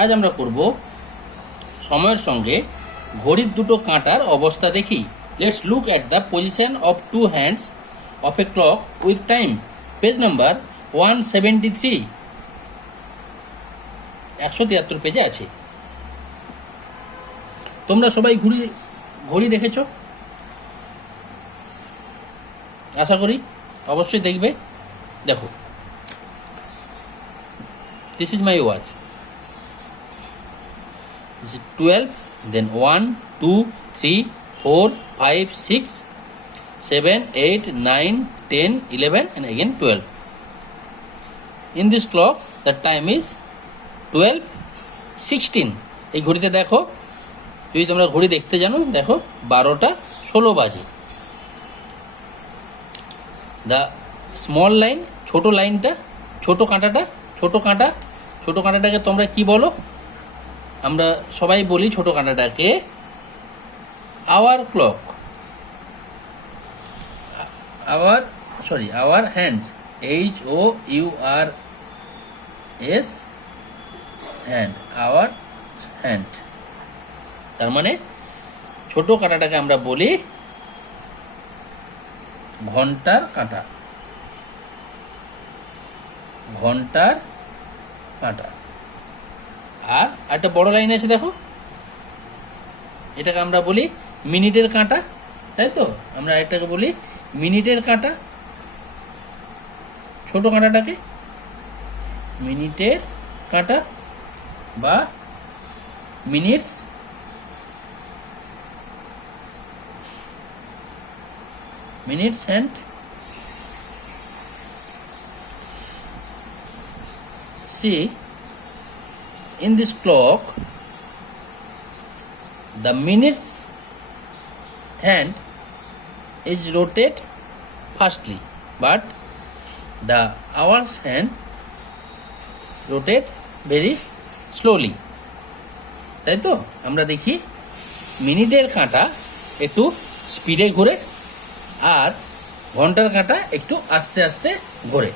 আজ আমরা করব সময়ের সঙ্গে ঘড়ির দুটো কাঁটার অবস্থা দেখি। Let's look at the position of two hands of a clock with time. Page number 173, 173 পেজে আছে। তোমরা সবাই ঘড়ি দেখেছো আশা করি, অবশ্যই দেখবে। দেখো, this is my watch. This is 12, then 1, 2, 3, 4, 5, 6, 7, 8, 9, 10, 11 and again 12. In this clock the time is 12:16. এই ঘড়িতে দেখো, যদি তোমরা ঘড়ি দেখতে জানো, দেখো 12:16 বাজে। দ্য স্মল লাইন, ছোট লাইনটা, ছোট কাঁটাটাকে তোমরা কি বলো? আমরা সবাই বলি ছোট কাঁটাটাকে hour clock, hour hand, HOURS hand, hour hand. তার মানে ছোট কাঁটাটাকে আমরা বলি ঘন্টার কাঁটা, আর একটা বড় লাইন আছে দেখো, এটাকে আমরা বলি মিনিটের কাঁটা, তাই তো? আমরা এটাকে বলি মিনিটের কাঁটা, ছোট কাঁটাটাকে মিনিটের কাঁটা বা minutes hand. See, in this clock the minutes hand is rotate fastly, but the hours hand rotate very slowly, তাই তো? আমরা দেখি মিনিটের কাঁটা একটু স্পিডে ঘোরে আর ঘন্টার কাঁটা একটু আস্তে আস্তে ঘোরে।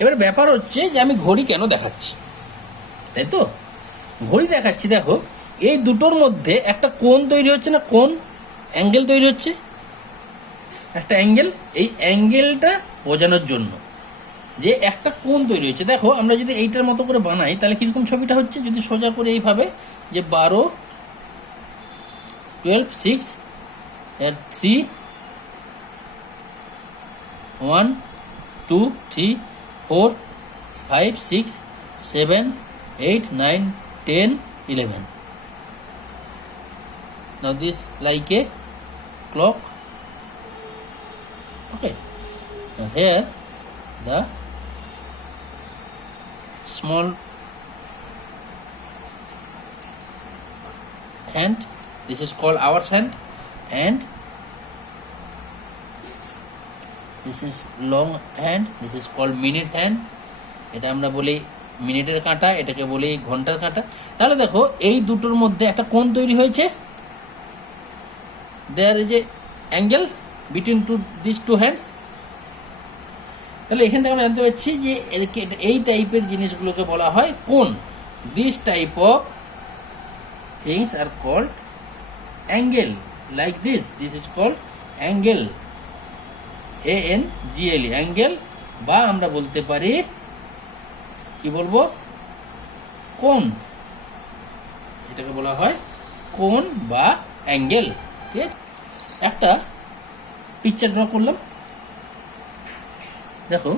এবার ব্যাপার হচ্ছে যে আমি ঘড়ি কেন দেখাচ্ছি, তাই তো? ঘড়ি দেখাচ্ছি, দেখো এই দুটোর মধ্যে একটা কোণ তৈরি হচ্ছে না, কোণ, অ্যাঙ্গেল তৈরি হচ্ছে, একটা অ্যাঙ্গেল। এই অ্যাঙ্গেলটা বোঝানোর জন্য যে একটা কোণ তৈরি হচ্ছে। দেখো আমরা যদি এইটার মতো করে বানাই তাহলে কীরকম ছবিটা হচ্ছে, যদি সোজা করে এইভাবে যে 12, 12, 6, 3, 1, 2, 3, 4, 5, 6, 7, 8, 9, 10, 11. Now this like a clock. Okay. Now here the small hand, this is called hours hand, and this is long hand, this is called minute hand. এটা আমরা বলি মিনিটের কাঁটা, এটাকে বলি ঘন্টার কাঁটা। তাহলে দেখো এই দুটোর মধ্যে একটা কোণ তৈরি হয়েছে, there is a angle between this two hands. তাহলে এখান থেকে আমরা জানতে পারছি যে এই টাইপের জিনিসগুলোকে বলা হয় কোণ। This type of things are called angle, like this is called angle, ANGLE, angle, বা আমরা বলতে পারি কি বলবো, কোণ। এটাকে বলা হয় কোণ বা অ্যাঙ্গেল। ঠিক আছে, একটা পিকচার ড্র করলাম, দেখো।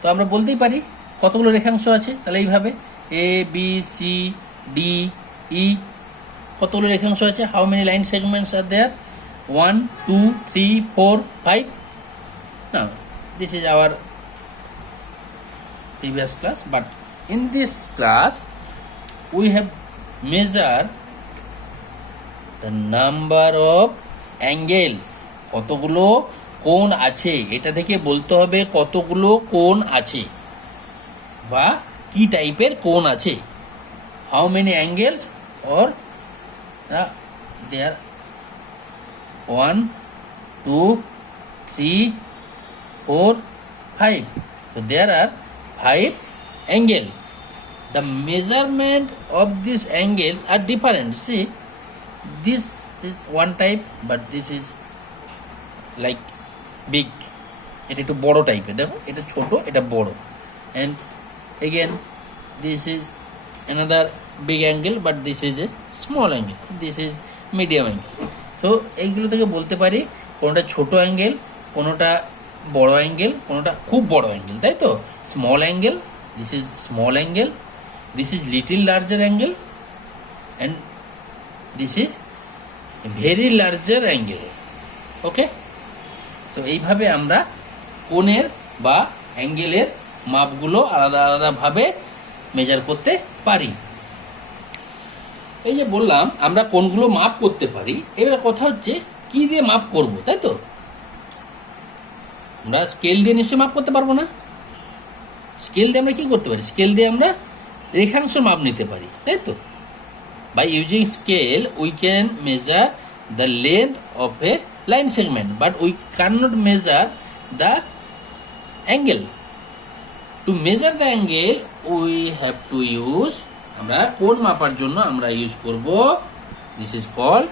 তো আমরা বলতেই পারি কতগুলো রেখাংশ আছে, তাহলে এইভাবে ABCDE কতগুলো রেখাংশ আছে, how many line segments are there? 1, 2, 3, 4, 5. Now this is our previous class, but in this class we have measured the number of angles. কতগুলো কোণ আছে, এটা থেকে বলতে হবে কতগুলো কোণ আছে বা কি টাইপের কোণ আছে। How many angles or there 1, 2, 3, 4, 5. So there are 5 angles. the measurement of these angles are different. See, this is one type, but this is like big. এটা একটু বড় টাইপের, দেখো এটা ছোট, এটা বড়। and again this is another big angle, but this is a small angle, this is medium angle. তো এইগুলো থেকে বলতে পারি কোনোটা ছোট অ্যাঙ্গেল, কোনোটা বড় অ্যাঙ্গেল, কোনোটা খুব বড় অ্যাঙ্গেল, তাই তো? Small angle, this is small angle, this is little larger angle, and this is very larger angle. Okay, তো এইভাবে আমরা কোণের বা অ্যাঙ্গেলের মাপগুলো আলাদা আলাদাভাবে মেজার করতে পারি। এই যে বললাম আমরা কোণগুলো মাপ করতে পারি, এবারে কথা হচ্ছে কি দিয়ে মাপ করব, তাই তো? আমরা স্কেল দিয়ে নিশ্চয়ই মাপ করতে পারবো না। স্কেল দিয়ে আমরা কি করতে পারি? স্কেল দিয়ে আমরা রেখাংশ মাপ নিতে পারি, তাই তো? By using scale we can measure the length of a line segment, but we can not measure the angle. To measure the angle we have to use, আমরা কোণ মাপার জন্য আমরা ইউজ করব, this is called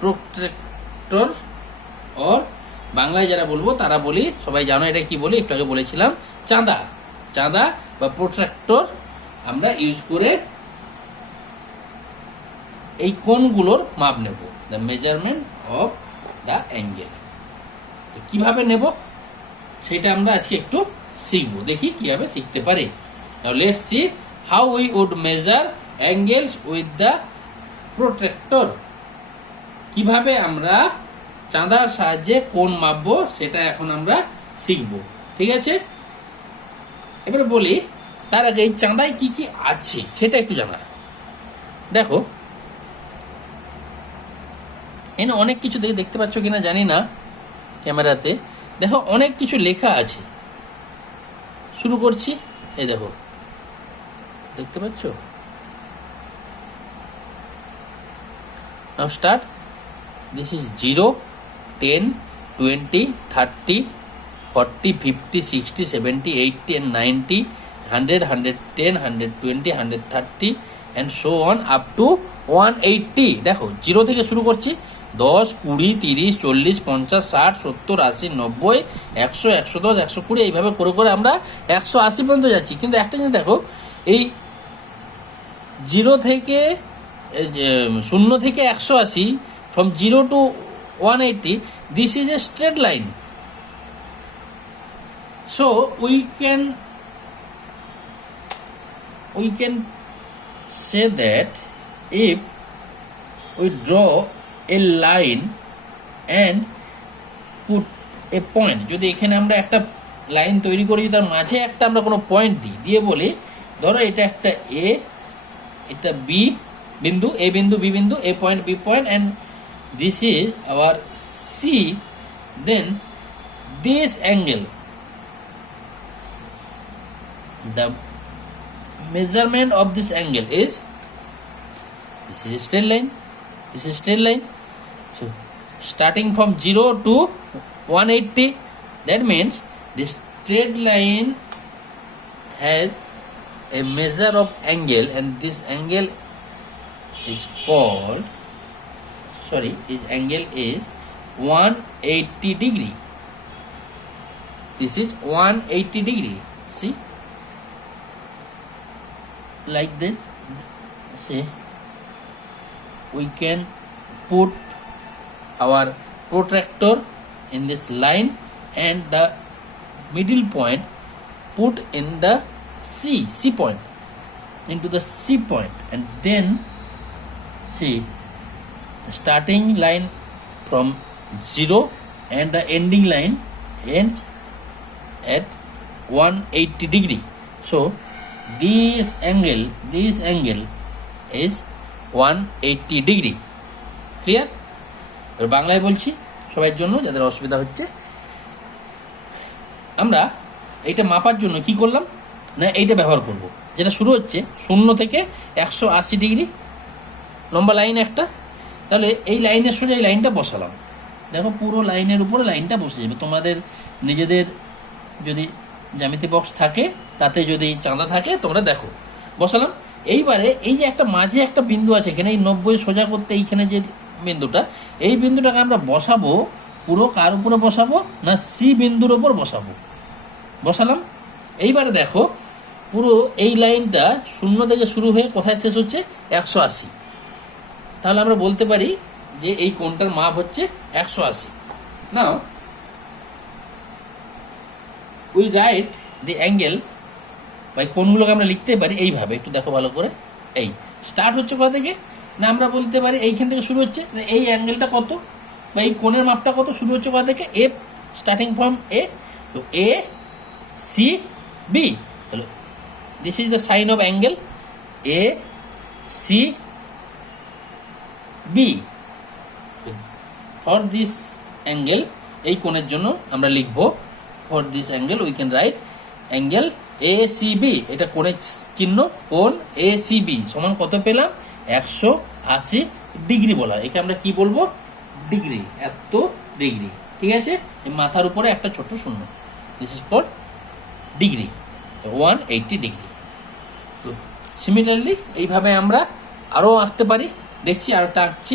protractor or বাংলায় যারা বলবো তারা বলি, সবাই জানো এটা কি বলি, একটু আগে বলেছিলাম, চাঁদা। চাঁদা বা প্রোট্রাক্টর আমরা ইউজ করে এই কোণগুলোর মাপ নেব, the measurement of the angle. তো কিভাবে নেব সেটা আমরা আজকে একটু শিখবো, দেখি কিভাবে শিখতে পারি। Now let's see how we would measure angles with the protractor. কিভাবে আমরা চাঁদার সাহায্যে কোণ মাপবো সেটা এখন আমরা শিখবো, ঠিক আছে? এবারে বলি তার আগে এই চাঁদায় কি কি আছে সেটা একটু জানা। দেখো এখানে অনেক কিছু দেখতে পাচ্ছ কিনা জানি না ক্যামেরাতে, দেখো অনেক কিছু লেখা আছে। শুরু করছি, এই দেখো দেখতে পাচ্ছ, নাও start. This is 0, 10, 20, 30, 40, 50, 60, 70, 80 and 90, 100, 110, 120, 130 and so on up to 180। দেখো 0 থেকে শুরু করছি, 10, 20, 30, 40, 50, 60, 70, 80, 90, 100, 110, 120 এইভাবে করে করে আমরা 180 পর্যন্ত যাচ্ছি। কিন্তু একটা জিনিস দেখো, এই 0 থেকে 180, from 0 to 180, this is a straight line. So we can say that if we draw a line and put a point, যদি এখানে আমরা একটা লাইন তৈরি করি, তার মাঝে একটা আমরা কোনো পয়েন্ট দিই, দিয়ে বলি ধরো এটা একটা এ, এটা বি বিন্দু, এ বিন্দু, বি বিন্দু, A point, B point, and this is our C, then this angle, the measurement of this angle is, this is a straight line, this is a straight line. So starting from 0 to 180, that means this straight line has a measure of angle, and this angle is called, its angle is 180 degree. This is 180 degree. See, like that. See, we can put our protractor in this line and the middle point put in the C point, into the C point, and then see the starting line from 0 and the ending line ends at 180 degree. So this angle is 180 degree. Clear? এবার বাংলায় বলছি সবার জন্য যাদের অসুবিধা হচ্ছে। আমরা এইটা মাপার জন্য কি করলাম না, এইটা ব্যবহার করব, যেটা শুরু হচ্ছে 0 থেকে 180 ডিগ্রি লম্বা লাইন একটা। তাহলে এই লাইনের সোজা এই লাইনটা বসালাম, দেখো পুরো লাইনের উপরে লাইনটা বসে যাবে। তোমাদের নিজেদের যদি জ্যামিতি বক্স থাকে, তাতে যদি চাঁদা থাকে তোমরা দেখো। বসালাম। এইবারে এই যে একটা মাঝে একটা বিন্দু আছে এখানে, এই 90 সোজা করতে এইখানে যে বিন্দুটা, এই বিন্দুটাকে আমরা বসাবো পুরো কার উপরে বসাবো না সি বিন্দুর ওপর বসাবো। বসালাম। এইবারে দেখো পুরো এই লাইনটা 0 থেকে শুরু হয়ে কোথায় শেষ হচ্ছে 180। তাহলে আমরা বলতে পারি যে এই কোণটার মাপ হচ্ছে 180। Now we write the angle, বা কোণগুলোকে আমরা লিখতে পারি এইভাবে, একটু দেখো ভালো করে। এই স্টার্ট হচ্ছে কোথা থেকে না আমরা বলতে পারি এইখান থেকে শুরু হচ্ছে, এই অ্যাঙ্গেলটা কত বা এই কোণের মাপটা কত, শুরু হচ্ছে কোথা থেকে এ, স্টার্টিং ফ্রম এ। তো এ সি বি, তাহলে this is the sign of angle A C B. For this angle, এই কোণের জন্য আমরা লিখব for this angle we can write angle A C B. এটা কোণের চিহ্ন, কোণ এ সি বি সমান কত পেলাম 180 ডিগ্রি বলা। একে আমরা কি বলবো ডিগ্রি, এত ডিগ্রি। ঠিক আছে, এই মাথার উপরে একটা ছোট শূন্য, this is for degree, 180 degree. তো সিমিলারলি এইভাবে আমরা আরও আঁকতে পারি। দেখছি আরেকটা আঁকছি।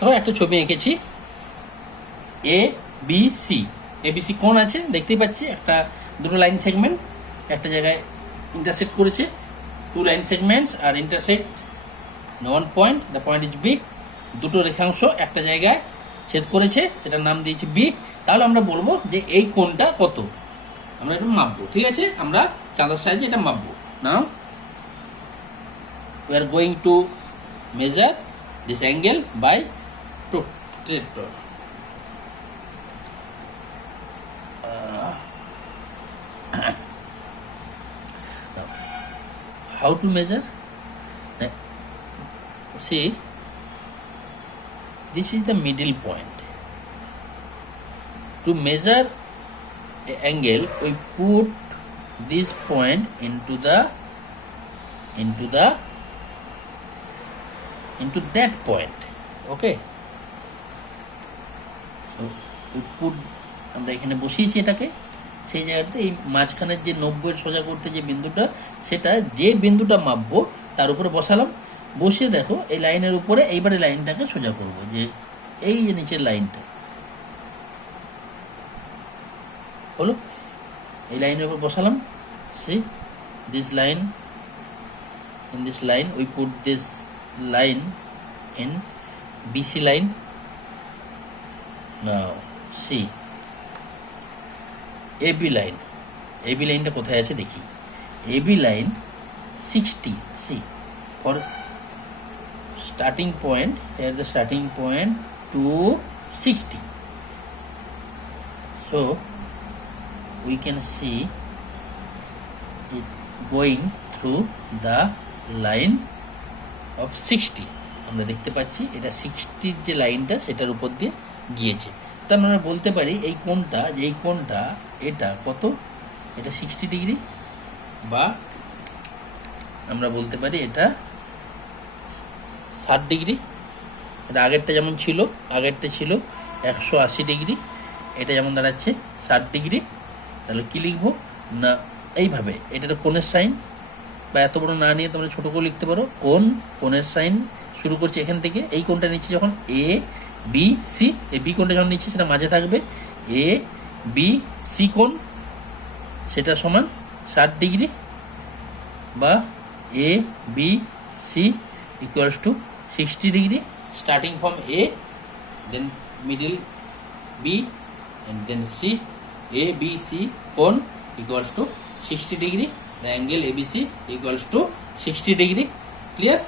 তো একটা ছবি এঁকেছি এ বি সি। এ বি সি কোণ আছে দেখতেই পাচ্ছি, একটা দুটো লাইন সেগমেন্ট একটা জায়গায় ইন্টারসেক্ট করেছে, 2 line segments are intersect 1 point, the point is B. দুটো রেখাংশ একটা জায়গায় ছেদ করেছে, সেটার নাম দিয়েছি বি। তাহলে আমরা বলবো যে এই কোণটা কত, আমরা এটা মাপবো। ঠিক আছে, আমরা চাঁদার সাহায্যে এটা মাপবো। নাও we are going to measure this angle by protractor. Now, how to measure? Now, see, this is the middle point. To measure an angle, we put this point into that point. Okay, so we put, আমরা এখানে বসিয়েছি এটাকে, সেই জায়গাতে এই মাঝখানের যে 90 সোজা করতে যে বিন্দুটা, সেটা যে বিন্দুটা মাপবো তার উপরে বসালাম। বসিয়ে দেখো এই লাইনের উপরে এইবারে লাইনটাকে সোজা করব, যে এই যে নিচের লাইনটা হলো, এই লাইনের উপর বসালাম। see this line, in this line we put this line in BC line. Now see AB line, AB লাইনটা কোথায় আছে দেখি। AB line 60, see for starting point, here the starting point to 60, so we can see it going through the line of 60. আমরা দেখতে পাচ্ছি এটা 60 যে লাইনটা সেটার উপর দিয়ে গিয়েছে। তার আমরা বলতে পারি এই কোণটা, যে এই কোণটা এটা কত, এটা 60 ডিগ্রি, বা আমরা বলতে পারি এটা 60 ডিগ্রি। এটা আগেরটা যেমন ছিল, আগেরটা ছিল 180 ডিগ্রি, এটা যেমন দাঁড়াচ্ছে 60 ডিগ্রি। তাহলে কি লিখবো না এইভাবে, এটা তো কোণের সাইন, বা এত বড় না নিয়ে তোমরা ছোট করে লিখতে পারো। কোণের সাইন শুরু করছি এখান থেকে, এই কোণটা নিচ্ছি যখন এ বি সি, এই বি কোণটা যখন নিচ্ছি সেটা মাঝে থাকবে, এ বি সি কোণ সেটা সমান 60 ডিগ্রি, বা A B C equals to 60 degree, starting from A, then middle B, and then C, A B C কোণ equals to 60 degree. The angle ABC equals to 60 degree. Clear?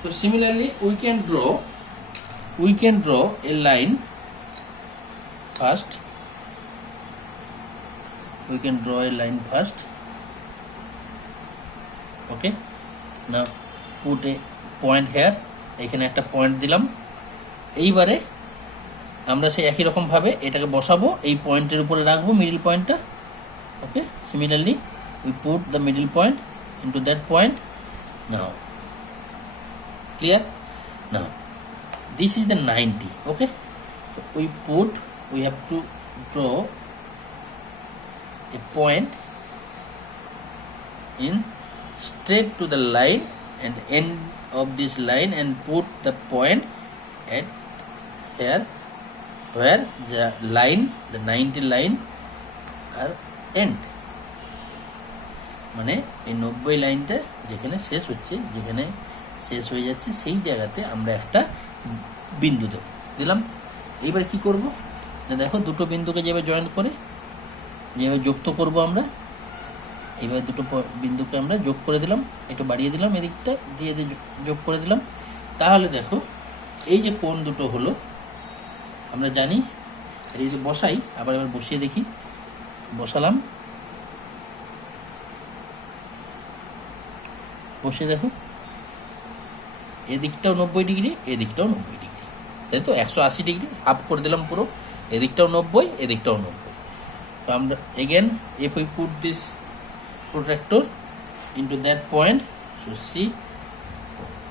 So similarly we can draw a line first. We can draw a line first. Okay, now put a point here. এখানে একটা point দিলাম। এইবারে আমরা সেই একই রকম ভাবে এটাকে বসাবো, এই পয়েন্টের উপরে রাখবো মিডল পয়েন্টটা। Okay, similarly we put the middle point into that point. Now clear? Now this is the 90. Okay, we have to draw a point in straight to the line and end of this line and put the point at here where the line, the 90 line are end. মানে এই 90 লাইনটা যেখানে শেষ হচ্ছে, যেখানে শেষ হয়ে যাচ্ছে সেই জায়গাতে আমরা একটা বিন্দু দেব, দিলাম। এইবার কি করব, দেখো দুটো বিন্দুকে যেভাবে জয়েন করে যেভাবে যুক্ত করব আমরা, এইভাবে দুটো বিন্দুকে আমরা যোগ করে দিলাম, একটু বাড়িয়ে দিলাম, এদিকটা দিয়ে যোগ করে দিলাম। তাহলে দেখো এই যে কোণ দুটো হলো, আমরা জানি এই যে বসাই, আবার এবার বসিয়ে দেখি, বসালাম, বসে দেখো এদিকটাও 90 ডিগ্রি, এদিকটাও 90 ডিগ্রি, তাই তো 180 ডিগ্রি হাফ করে দিলাম পুরো, এদিকটাও 90, এদিকটাও 90। তো আমরা again if we put this protractor into that point, so see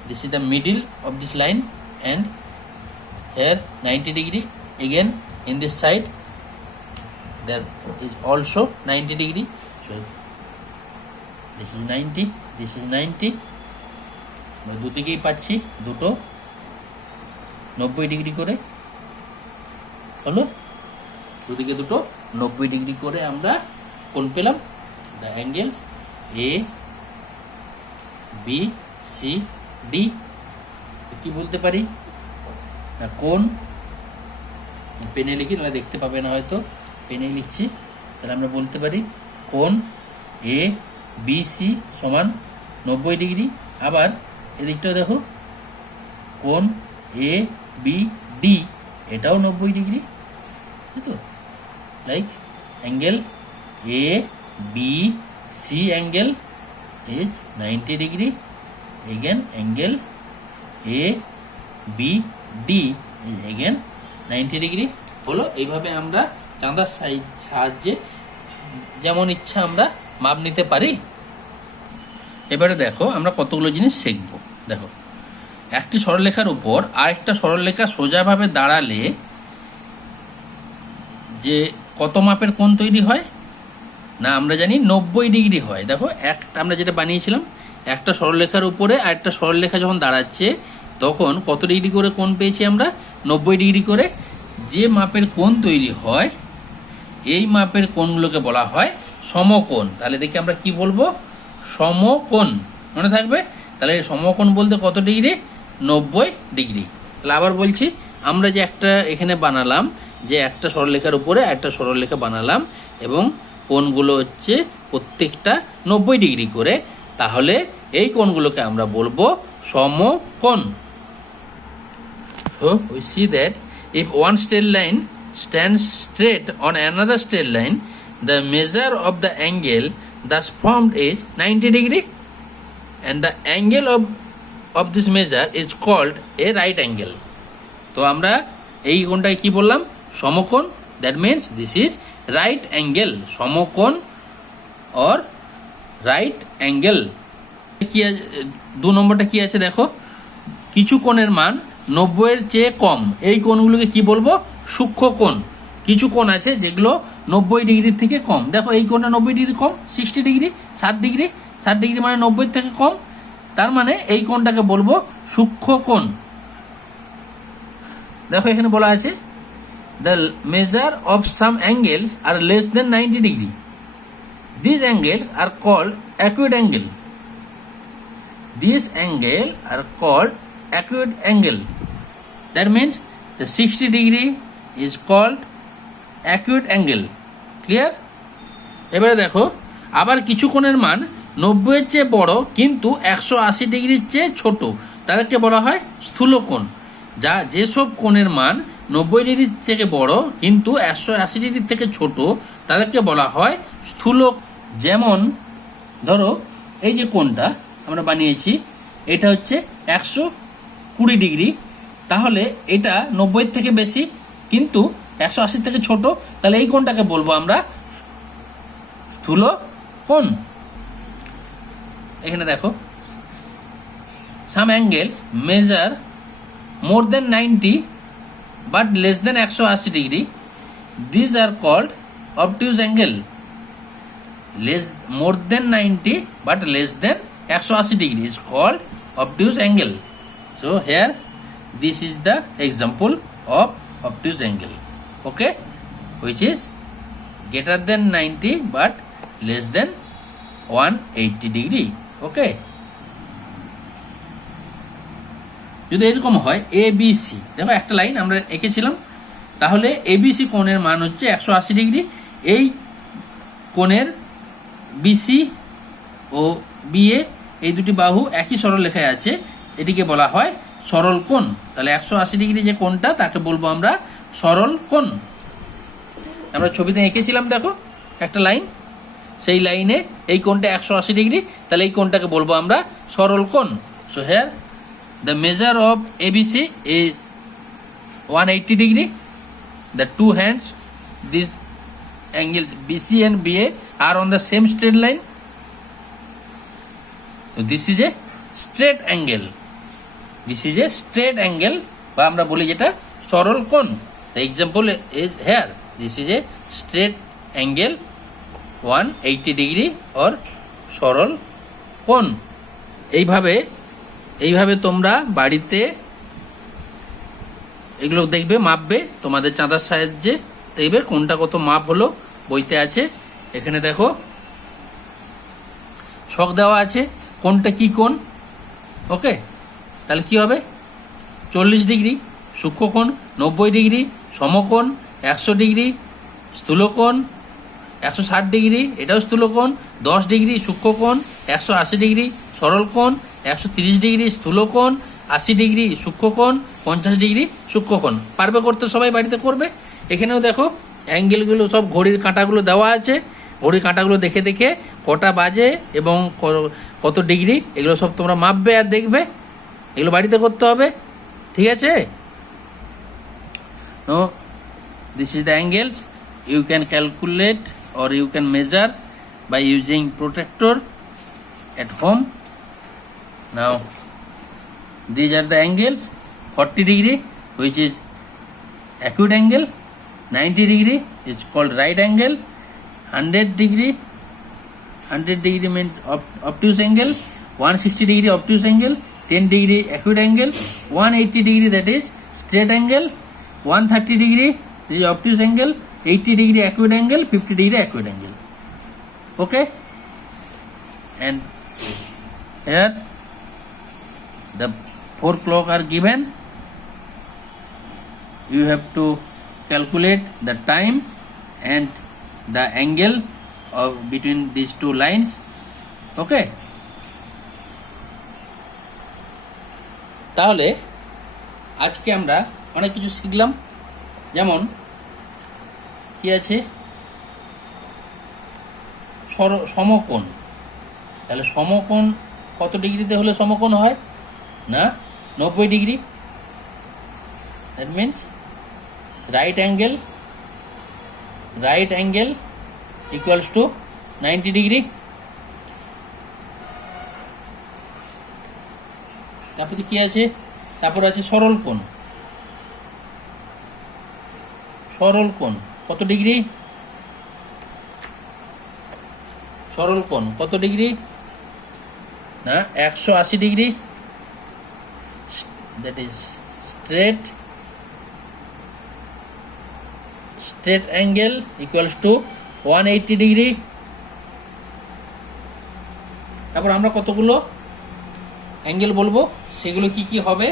this is the middle of this line and here 90 degree, again in this side there is also 90 degree, so this is 90, this is 90, আমরা দুদিকেই পাচ্ছি দুটো 90 degree করে হলো, দুদিকে দুটো 90 degree করে আমরা কোণ পেলাম। The angle A B C D, কি বলতে পারি না, কোণ পেনে লিখি, নাহলে দেখতে পাবে না হয়তো, পেনে লিখছি, তাহলে আমরা বলতে পারি কোণ এ বি সি সমান 90 ডিগ্রি। আবার এদিকটাও দেখো কোণ এ বি ডি, এটাও 90 ডিগ্রি, তাই তো, like angle A B C angle is 90 degree, again angle A B D is again 90 degree হলো। এইভাবে আমরা চাঁদার সাহায্যে যেমন ইচ্ছা আমরা মাপ নিতে পারি। এবারে দেখো আমরা কতগুলো জিনিস শিখব। দেখো একটি সরলরেখার উপর আরেকটা সরলরেখা সোজাভাবে দাঁড়ালে যে কত মাপের কোণ তৈরি হয় না, আমরা জানি 90 ডিগ্রি হয়। দেখো একটা আমরা যেটা বানিয়েছিলাম, একটা সরলরেখার উপরে আরেকটা সরলরেখা যখন দাঁড়াচ্ছে তখন কত ডিগ্রি করে কোণ পেয়েছি আমরা, 90 ডিগ্রি করে। যে মাপের কোণ তৈরি হয় এই মাপের কোণগুলোকে বলা হয় সমকোণ। তাহলে দেখি আমরা কি বলবো, সমকোণ, মনে থাকবে। তাহলে সমকোণ বলতে কত ডিগ্রি, 90 ডিগ্রি। তাহলে আবার বলছি, আমরা যে একটা এখানে বানালাম, যে একটা সরলরেখার উপরে একটা সরলরেখা বানালাম এবং কোণগুলো হচ্ছে প্রত্যেকটা 90 ডিগ্রি করে, তাহলে এই কোণগুলোকে আমরা বলবো সমকোণ। So we see that if one straight line stands straight on another straight line, the measure of the angle thus formed is 90 degree, and the angle of this measure is called a right angle. তো আমরা এই কোণটাকে কি বললাম, সমকোণ। That means this is right angle, সমকোণ or right angle. কি 2 নম্বরটা কি আছে দেখো, কিছু কোণের মান 90 এর চেয়ে কম, এই কোণগুলোকে কি বলবো, সূক্ষ্ম কোণ। কিছু কোণ আছে যেগুলো 90 ডিগ্রির থেকে কম। দেখো এই কোণটা 90 ডিগ্রি কম, 60 ডিগ্রি, 60 ডিগ্রি, 60 ডিগ্রি মানে 90 থেকে কম, তার মানে এই কোণটাকে বলবো সূক্ষ্ম কোণ। দেখো এখানে বলা আছে the measure of some angles are less than 90 degree. These angles are called acute angle. These angles are called acute angle. That means the 60 degree is called acute angle. Clear? এবারে দেখো আবার কিছু কোণের মান 90 এর চেয়ে বড় কিন্তু 180 ডিগ্রির চেয়ে ছোট, তাদেরকে বলা হয় স্থূল কোণ। যা যেসব কোণের মান 90 ডিগ্রির থেকে বড় কিন্তু 180 ডিগ্রির থেকে ছোট, তাদেরকে বলা হয় স্থূল। যেমন ধরো এই যে কোণটা আমরা বানিয়েছি, এটা হচ্ছে 120 ডিগ্রি, তাহলে এটা 90 এর থেকে বেশি কিন্তু 180 থেকে ছোট, তাহলে এই কোণটাকে বলবো আমরা স্থূল কোণ। এখানে দেখো some angles measure more than 90 but less than 180 degree. These are called obtuse angle. less more than 90 but less than 180 degree is called obtuse angle. So here this is the example of obtuse angle, okay, which is greater than 90 but less than 180 degree, okay. যদি এরকম হয় ABC, দেখো একটা line আমরা এঁকেছিলাম, তাহলে ABC কোণের মান হচ্ছে 180 ডিগ্রি। এই কোণের BC ও BA এই দুটি বাহু একই সরলরেখায় আছে, এটিকে বলা হয় সরল কোণ। তাহলে 180 ডিগ্রি যে কোণটা তাকে বলবো আমরা সরল কোণ। আমরা ছবিতে এঁকেছিলাম দেখো একটা লাইন, সেই লাইনে এই কোণটা 180 ডিগ্রি, তাহলে এই কোণটাকে বলবো আমরা সরল কোণ। So here the measure of ABC is 180 degree. The two hands, this angle BC and BA are on the same straight line. So this is a straight angle. This is a straight angle বা আমরা বলি যেটা সরল কোণ। The example is here. This is a straight angle 180 degree or সরল কোণ। এইভাবে তোমরা বাড়িতে এগুলো দেখবে, মাপবে তোমাদের চাঁদার সাহায্যে, দেখবে কোনটা কত মাপ হলো, বইতে আছে। এখানে দেখো ছক দেওয়া আছে কোনটা কি কোণ, ওকে। তাহলে কি হবে 40 ডিগ্রি সূক্ষ্মকোণ, 90 ডিগ্রি সমকোণ, 100 ডিগ্রি স্থূলকোণ, 160 ডিগ্রি এটাও স্থূলকোণ, 10 ডিগ্রি সূক্ষ্মকোণ, 180 ডিগ্রি সরলকোণ, 130 ডিগ্রি স্থূলকোণ, 80 ডিগ্রি সূক্ষ্মকোণ, 50 ডিগ্রি সূক্ষ্মকোণ। পারবে করতে, সবাই বাড়িতে করবে। এখানেও দেখো অ্যাঙ্গেলগুলো সব ঘড়ির কাঁটাগুলো দেওয়া আছে, ঘড়ির কাঁটাগুলো দেখে দেখে কটা বাজে এবং কত ডিগ্রি এগুলো সব তোমরা মাপবে আর দেখবে, এগুলো বাড়িতে করতে হবে, ঠিক আছে। No, this is the angles you can calculate or you can measure by using protractor at home. Now these are the angles. 40 degree which is acute angle, 90 degree is called right angle, 100 degree means obtuse angle, 160 degree obtuse angle, 10 degree acute angle, 180 degree that is straight angle, 130 degree this is obtuse angle, 80 degree acute angle, 50 degree acute angle, okay. And here the 4 clock are given, you have to calculate the time and the angle of between these two lines, okay. তাহলে আজকে আমরা অনেক কিছু শিখলাম, যেমন কি আছে সমকোণ। তাহলে সমকোণ কত ডিগ্রিতে হলে সমকোণ হয় না 90 degree, that means right angle equals to 90 degree. তারপরে কি আছে, তারপর আছে সরল কোণ কত ডিগ্রি, সরল কোণ কত ডিগ্রি না 180 degree, that is straight angle equals to 180 degree. তারপর আমরা কতগুলো অ্যাঙ্গেল বলবো, সেগুলো কি কি হবে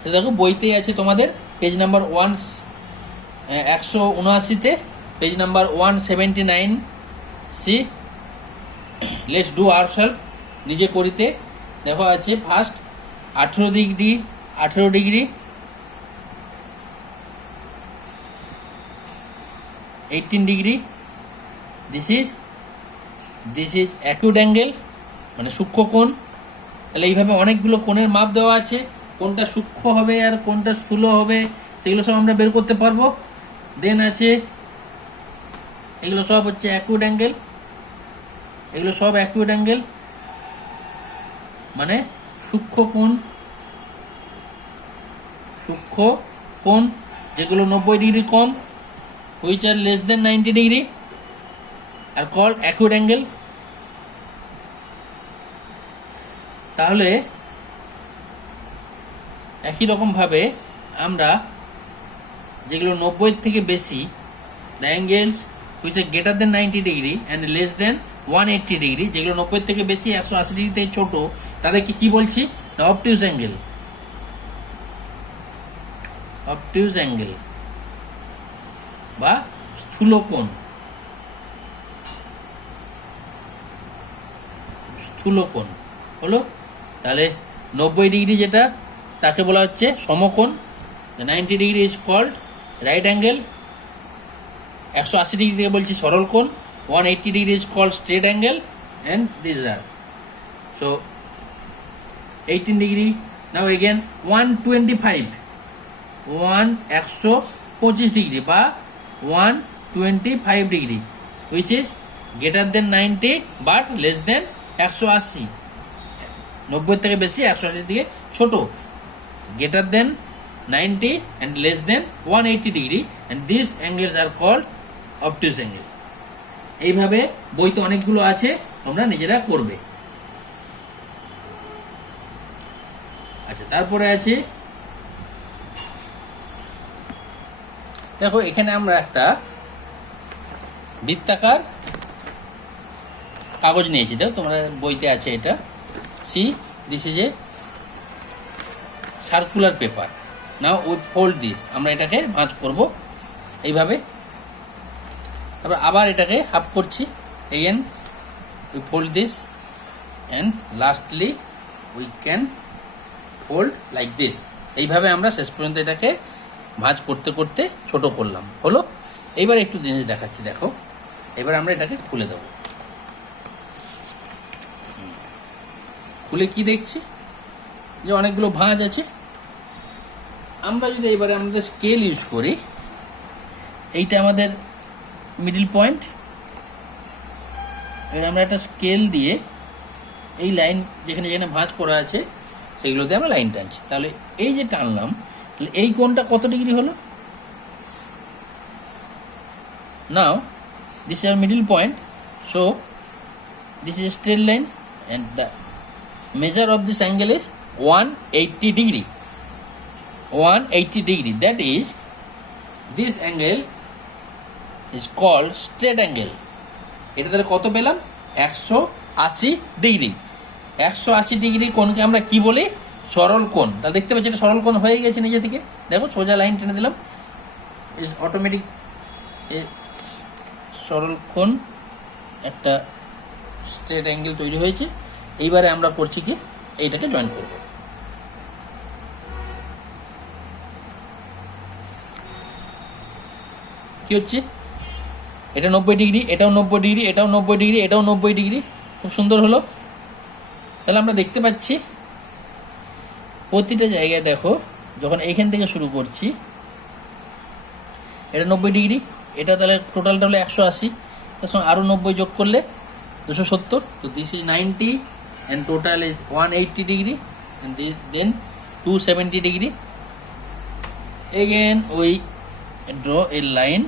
সেটা দেখো বইতেই আছে তোমাদের, পেজ নাম্বার 179-তে, page number 179C। Let's do ourself, নিজে করিতে দেখো আছে। First 18 degree 18 degree, this is acute angle মানে সূক্ষ্ম কোণ। তাহলে এইভাবে অনেকগুলো কোণের মাপ দেওয়া আছে, কোনটা সূক্ষ্ম হবে আর কোনটা স্থূল হবে সেগুলো সব আমরা বের করতে পারবো। দেন আছে এগুলো সব হচ্ছে অ্যাকিউট অ্যাঙ্গেল, মানে সূক্ষ্ম কোণ যেগুলো 90 ডিগ্রি কম, which are less than 90 degree. Are called acute angle. তাহলে একই রকমভাবে আমরা যেগুলো 90 থেকে বেশি, the angles which are greater than 90 degree and less than 180 degree, যেগুলো 90 থেকে বেশি 180 ডিগ্রি থেকে ছোট, তাদেরকে কি বলছি? অবটিউজ অ্যাঙ্গেল। অবটিউজ অ্যাঙ্গেল বা স্থূলকোণ। স্থূলকোণ হলো, তাহলে 90 ডিগ্রি যেটা তাকে বলা হচ্ছে সমকোণ, 90 degree is called right angle, 180 ডিগ্রিকে বলছি সরল কোণ, 180 degree is called straight angle, and this are so 18 degree. Now again 125 125 degree বা 125 degree which is greater than 90 but less than 180, 90 থেকে বেশি 180 থেকে ছোট, greater than 90 and less than 180 degree, and these angles are called obtuse angle. এইভাবে বইতে অনেকগুলো আছে, তোমরা নিজেরা করবে। আচ্ছা, তারপরে আছে দেখো এখানে আমরা একটা বৃত্তাকার কাগজ নিয়েছি, দেখো তোমরা বইতে আছে এটা। C this is A circular paper. Now we fold this, আমরা এটাকে ভাঁজ করব এইভাবে, তারপর আবার এটাকে হাফ করছি, again we fold this and lastly we can fold like this. এইভাবে আমরা শেষ পর্যন্ত এটাকে ভাঁজ করতে করতে ছোট করলাম, হলো। এইবার একটু জিনিস দেখাচ্ছি, দেখো এবার আমরা এটাকে খুলে দেব। খুলে কি দেখছি? যে অনেকগুলো ভাঁজ আছে। আমরা যদি এবারে আমাদের স্কেল ইউজ করি, এইটা আমাদের মিডল পয়েন্ট, এবার আমরা একটা স্কেল দিয়ে এই লাইন যেখানে যেখানে ভাঁজ করা আছে সেগুলোতে আমরা লাইন টানছি। তাহলে এই যে টানলাম, তাহলে এই কোণটা কত ডিগ্রি হলো? Now this is our middle point, so this is a straight line and the measure of this angle is 180 degree. 180 degree, that is this angle is called straight angle. এটা তাহলে কত পেলাম? 180 ডিগ্রি। 180 ডিগ্রি কোণকে আমরা কি বলি? সরল কোণ। তাহলে দেখতে পাচ্ছি এটা সরল কোণ হয়ে গেছে নিজে থেকে। দেখো সোজা লাইন টেনে দিলাম, অটোমেটিক সরল কোণ একটা স্ট্রেট অ্যাঙ্গেল তৈরি হয়েছে। এইবারে আমরা করছি কি, এইটাকে জয়েন করব। কি হচ্ছে? এটা 90 ডিগ্রি, এটাও 90 ডিগ্রি, এটাও 90 ডিগ্রি, এটাও 90 ডিগ্রি। খুব সুন্দর হলো। তাহলে আমরা দেখতে পাচ্ছি প্রতিটা জায়গায় দেখো, যখন এইখান থেকে শুরু করছি এটা 90 ডিগ্রি, এটা তাহলে টোটালটা হলো 180, তার সঙ্গে আরও 90 যোগ করলে 270। তো this is 90 and total is 180 degree and then 270 degree. Again we draw a line.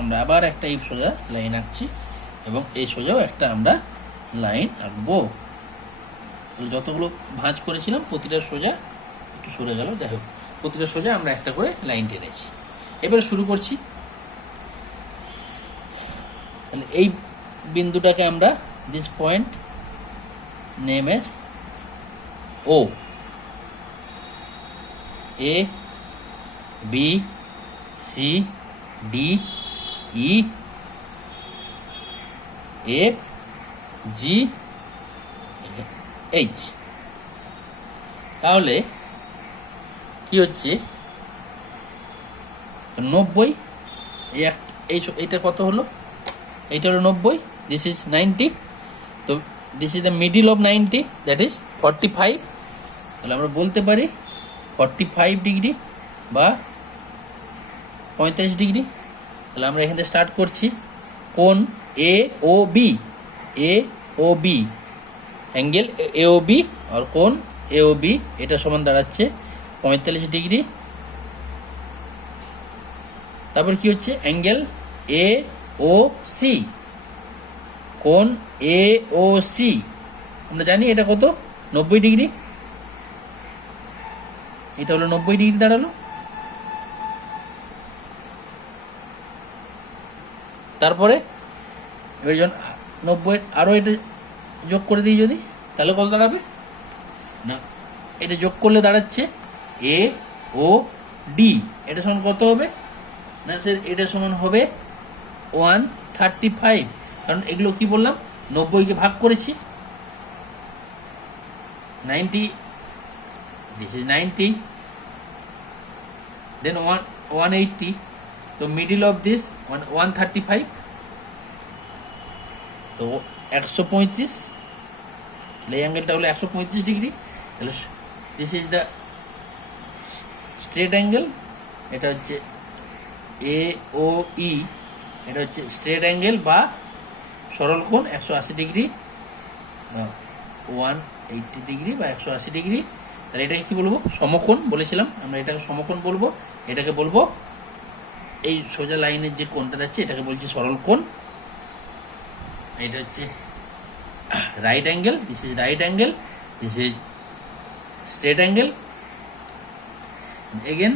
আমরা আবার একটা এই সোজা লাইন আঁকছি এবং এই সোজাও একটা আমরা লাইন আঁকবো। যতগুলো ভাঁজ করেছিলাম প্রতিটা সোজা একটু সরে গেল, যাই হোক প্রতিটা সোজা আমরা একটা করে লাইন টেনেছি। এবারে শুরু করছি। তাহলে এই বিন্দুটাকে আমরা this point name as O, A B C D E F G H. তাহলে কি হচ্ছে? 90, এইটা কত হলো? এইটা হলো 90, দিস ইজ 90, তো this is the middle of 90, that is 45। তাহলে আমরা বলতে পারি 45 ডিগ্রি বা 35 ডিগ্রি। তাহলে আমরা এখান থেকে স্টার্ট করছি। কোণ A O B, A O B angle A O B, আর কোণ এ ও বি এটা সমান দাঁড়াচ্ছে 45 ডিগ্রি। তারপর কি হচ্ছে অ্যাঙ্গেল এ ও সি, কোণ এ ও সি আমরা জানি এটা কত 90 ডিগ্রি, এটা হলো 90 ডিগ্রি দাঁড়ালো। তারপরে এবার যখন 90 আরও এটা যোগ করে দিই যদি, তাহলে কত দাঁড়াবে না, এটা যোগ করলে দাঁড়াচ্ছে এ ও ডি, এটা সমান কত হবে না স্যার, এটা সমান হবে 135, কারণ এগুলো কি বললাম 90কে ভাগ করেছি 90, this is 90, then 180, তো মিডিল অফ দিস 135, তো 135, এই অ্যাঙ্গেলটা হলো 135 ডিগ্রি, তাহলে this is the straight angle, এটা হচ্ছে এ ও ই, এটা হচ্ছে স্ট্রেট অ্যাঙ্গেল বা সরল কোণ 180 ডিগ্রি, 180 ডিগ্রি বা 180 ডিগ্রি। তাহলে এটাকে কি বলবো, সমকোণ বলেছিলাম আমরা, এটাকে সমকোণ বলবো, এটাকে বলবো এই সোজা লাইনের যে কোণটা যাচ্ছে এটাকে বলছি সরল কোণ। এটা হচ্ছে right angle, this is right angle, this is straight angle. Again,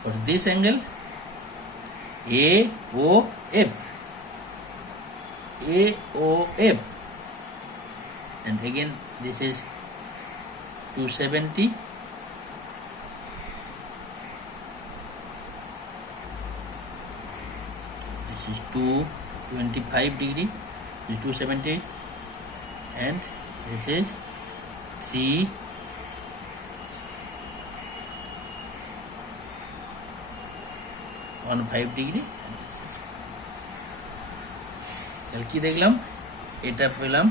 for this angle AOF, AOF, and again this is 270, this is 225 degree, this is 270, and this is 315 degree. তাহলে কি দেখলাম, এটা পেলাম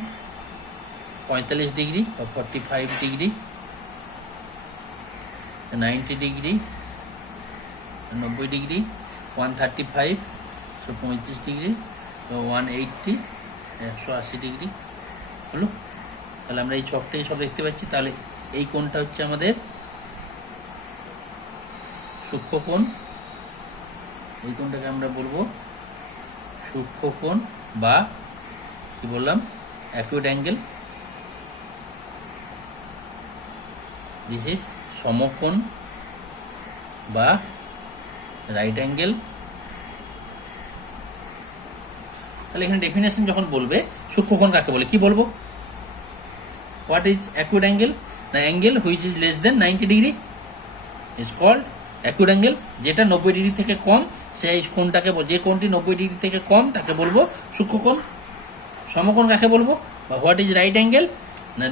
45 ডিগ্রি বা 45 degree, 90 degree, 90 degree, 135, 35 degree, 180, 180 degree হলো। তাহলে আমরা এই ছক থেকে সব দেখতে পাচ্ছি। তাহলে এই কোণটা হচ্ছে আমাদের সূক্ষ্ম কোণ, এই কোণটাকে আমরা বলবো সূক্ষ্ম কোণ বা কি বললাম অ্যাকুয়েট অ্যাঙ্গেল। দিস ইজ সমকোণ বা রাইট অ্যাঙ্গেল। তাহলে এখানে ডেফিনেশন যখন বলবে সূক্ষ্মকোণ কাকে বলে, কি বলবো, what is acute angle, the angle which is less than 90 degree is called acute angle. যেটা 90 ডিগ্রি থেকে কম সেই কোণটাকে, যে কোণটি 90 ডিগ্রি থেকে কম তাকে বলবো সূক্ষ্মকোণ। সমকোণ কাকে বলবো, বা হোয়াট ইজ রাইট অ্যাঙ্গেল, না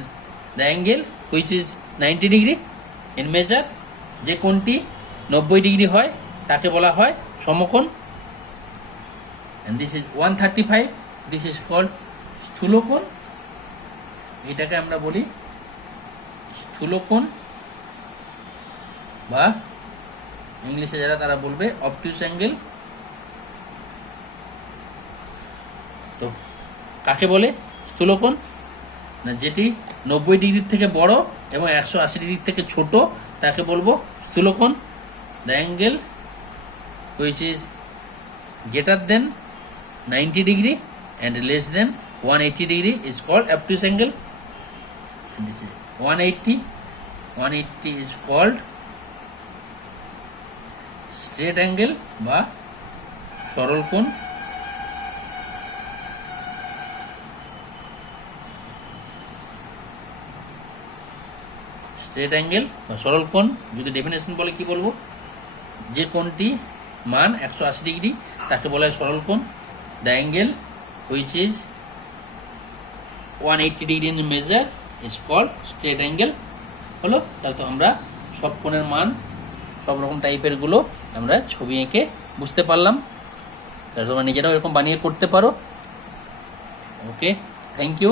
the angle which is 90 degree in measure, যে কোণটি 90 ডিগ্রি হয় তাকে বলা হয় সমকোণ। and this is 135, this is called স্থূলকোণ, এটাকে আমরা বলি স্থূলকোণ, বা ইংলিশে যারা তারা বলবে অবটিউস অ্যাঙ্গেল। তো কাকে বলে স্থূলকোণ, না যেটি 90 ডিগ্রির থেকে বড় এবং 180 ডিগ্রির থেকে ছোট তাকে বলবো স্থূলকোণ। The angle which is greater than 90 degree and less than 180 degree is called obtuse angle. And this is 180 is called straight angle বা সরল কোণ। স্ট্রেট অ্যাঙ্গেল বা সরল কোণ যদি ডেফিনেশন বলে কি বলবো, যে কোণটি মান 180 ডিগ্রি তাকে বলা হয় সরল কোণ। The angle which is 180 degree in measure is called straight angle হলো। তাহলে তো আমরা সব কোণের মান সব রকম টাইপের গুলো আমরা ছবি এঁকে বুঝতে পারলাম। তাহলে তোমরা নিজেরাও এরকম বানিয়ে করতে পারো। ওকে, থ্যাংক ইউ।